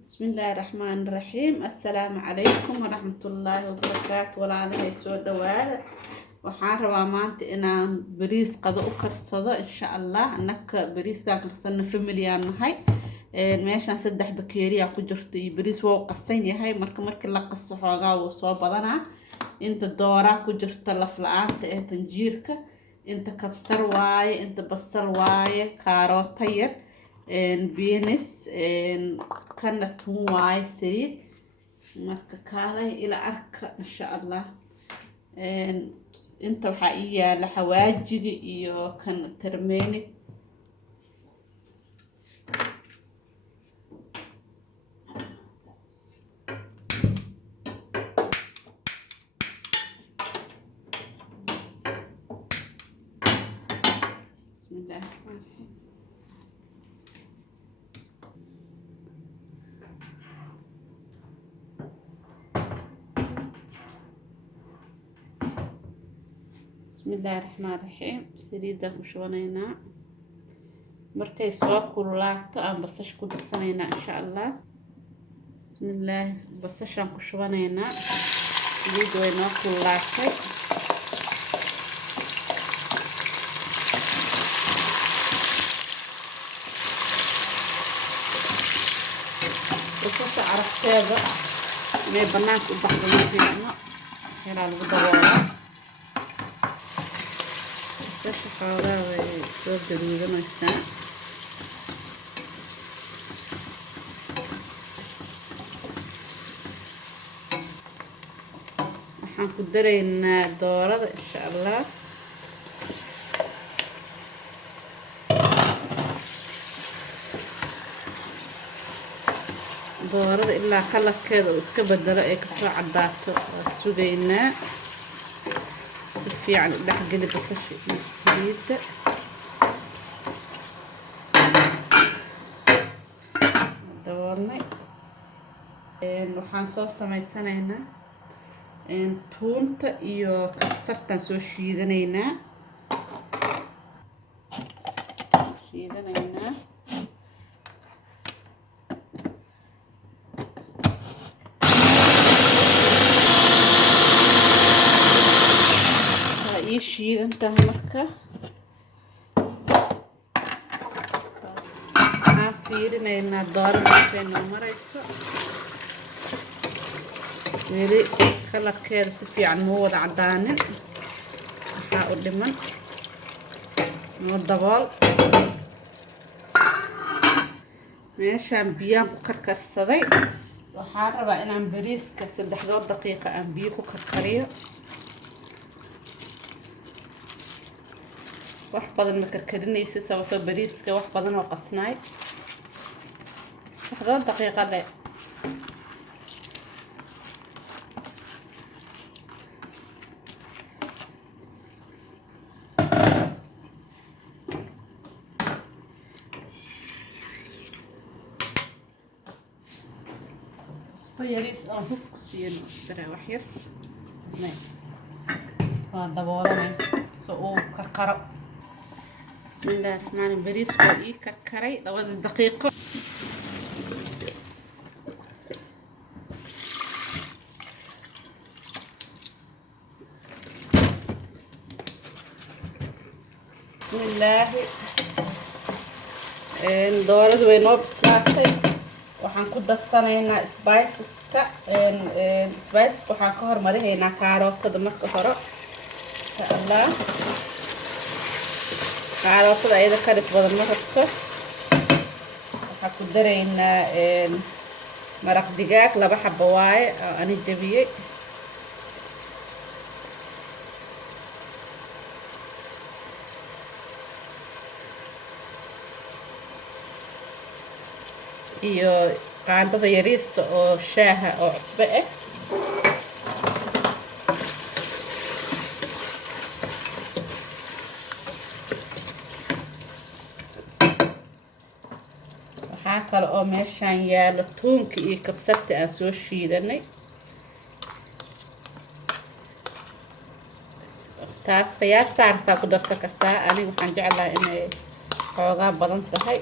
بسم الله الرحمن الرحيم. السلام عليكم ورحمة الله وبركاته. ولا أنا هي سود دوالة وحارة ومانت إن بريس قد أكر صدا إن شاء الله أنك بريس كان صرنا في مليان هاي ماشان سدح بكيريا كجرتي بريس وقصين هاي مرك لك الصحاقة وصوب بدنا أنت الدورة كجرت لفلان تنجيرك أنت كبسر واي أنت بصل واي كاروت طير بينس كانت واي سريد marka kaalay ila arka insha Allah inta waxa yaala xawaajiga iyo kan tarmeeni bismillah بسم الله الرحمن الرحيم. سريدا كشونينا مركي سوا كلات أم بسش كدسنينا إن شاء الله. بسم الله بسش أم كشونينا سريدا وينا كلات وصلت عرفت هذا ما بنات وبحض المفيدنا هنا الغدوة حاولة وصوب جديدة مثلا حنقدرين الدورة إن شاء الله. دورة إلا خلق كذا واسكبدل إيه كسر عداته السودينا في عن لحق اللي بصفي السيد دورني waxaan soo sameysanaynaa tuunta iyo kabsartan soo shiidanaynaa shiidantaa marka waxaan fiirinaynaa doorada intay noo marayso weli kalarkeeda si fiican muu wada cadaanin waxaa u dhiman noo dabool meeshaan biyaan ku karkarsaday waxaan rabaa inaan bariiska 3 daqiiqo aan biyo ku karkariyo wax badan ma karkarinaysa sababtoo bariiska wax badan oo qasnaay 3 daqiiqo le يريس هفك سينو ترى وحير نعم هذا بورنا سو كركرة. بسم الله الرحمن الرحيم. بريس وإي كركري لو دقيقة بسم الله دورة وينو بسلاتي waxaan ku darsanaynaa spiceska waxaan ka hormarinaynaa kaarootada marka hore insha Allah. kaarootada ayada karis badan ma rabto waxaan ku daraynaa maraq digaag 2 xabo waaye oo aan jabiyay iyo qaandada yariista oo shaaha oo cusbo ah waxaa kale oo meeshaan yaalo tuunka iyo kabsarta aan soo shiidanay taas qiyaasta arkaa ku darsan kartaa aniga waxaan jeclahay inay xoogaa badan tahay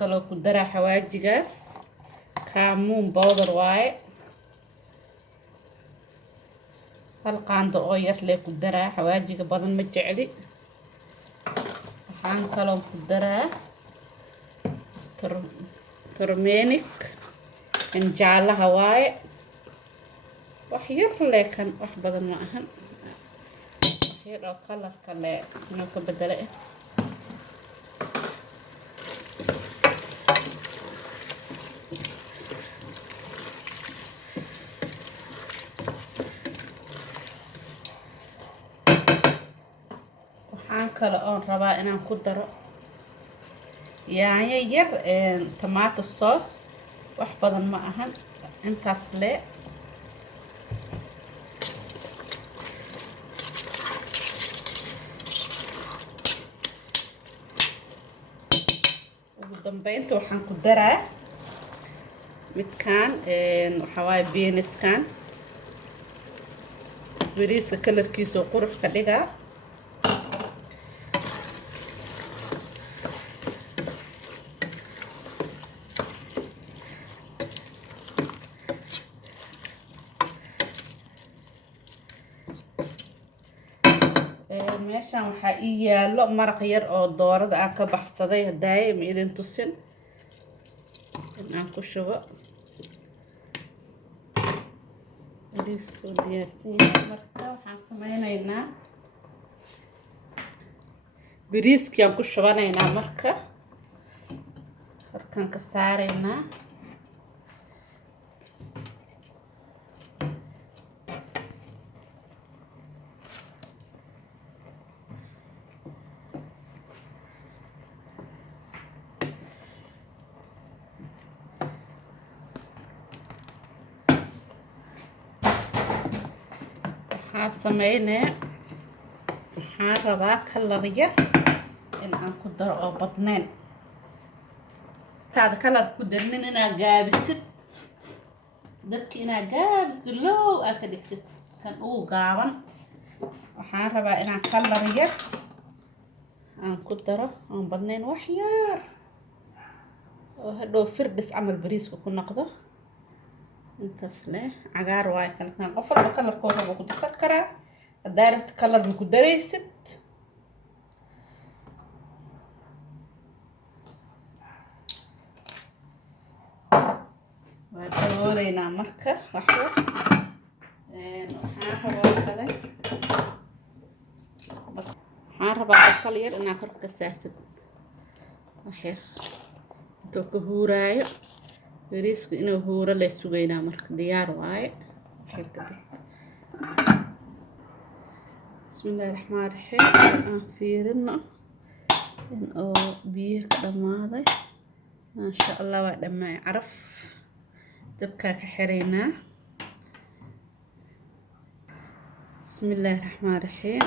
kaloo ku daraa xawaajigaas kaamuun bowdar waaye hal qaando oo yar lee ku daraa xawaajiga badan ma jecli waxaan kaloo ku daraa turmeric kan jaalaha waaye wax yar lee kan wax badan ma ahan wax yar oo kalarka lee inuu ka bedelo kale oon rabaa inaan ku daro yaanyo yar tomato sauce wax badan ma ahan intaas lee ugu dambeynta waxaan ku daraa midkaan waxaa waaye beanskan bariiska kalarkiisa oo qurux ka dhigaa meeshaan waxaa ii yaalo maraq yar oo doorada aan ka baxsaday hadaaye ma idin tusin inaan ku shubo bariiska diyaarsan yahay marka waxaan sameynaynaa bariiskii aan ku shubanaynaa marka halkaan ka saaraynaa sameynaa waxaan rabaa kalar yar in aan ku daro oo badnayn taada kalar ku darnin inaad gaabisid dabki inaad gaabisid low aad ka dhigtid kan uu gaaban waxaan rabaa inaan kalar yar aan ku daro oon badnayn wax yar oo hadhow firdhis camal bariiska ku noqdo intaas leh cagaar waaye kan qof walba kalarkooda wuu ku darsan karaa haddaa rabta kalar ma ku daraysid waa dabooleynaa marka wax yar waxaan rabaa basal yar inaa korka ka saartid wax yar intuu ka huuraayo bariisku inuu huuro lay sugaynaa marka diyaar waaye bismillaahi raxmaani raxiim aan fiirino in oo biyo ka dhamaaday maasha allah waa dhammaay caraf dabkaa ka xiraynaa bismillaahi raxmaani raxiim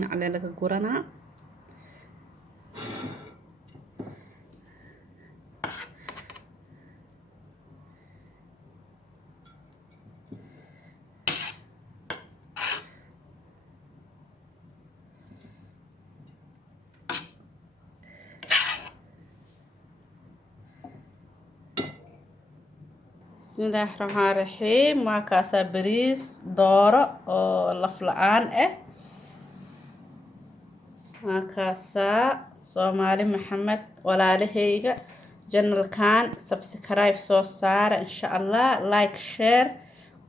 naclee laga guranaa bismillaahi raxmaani raxiim waa kaasaa bariis dooro oo laf la-aan ah waa kaasaa soomaali maxamed walaalahayga janalkan subscribe soo saara insha allah like share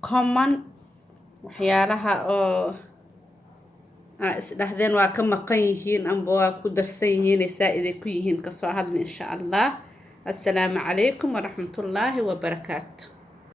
comment waxyaalaha oo isdhahdeen waa ka maqan yihiin amba waa ku darsan yihiin saa-iday ku yihiin kasoo hadla insha allah assalaamu calaykum waraxmatullaahi wabarakaatu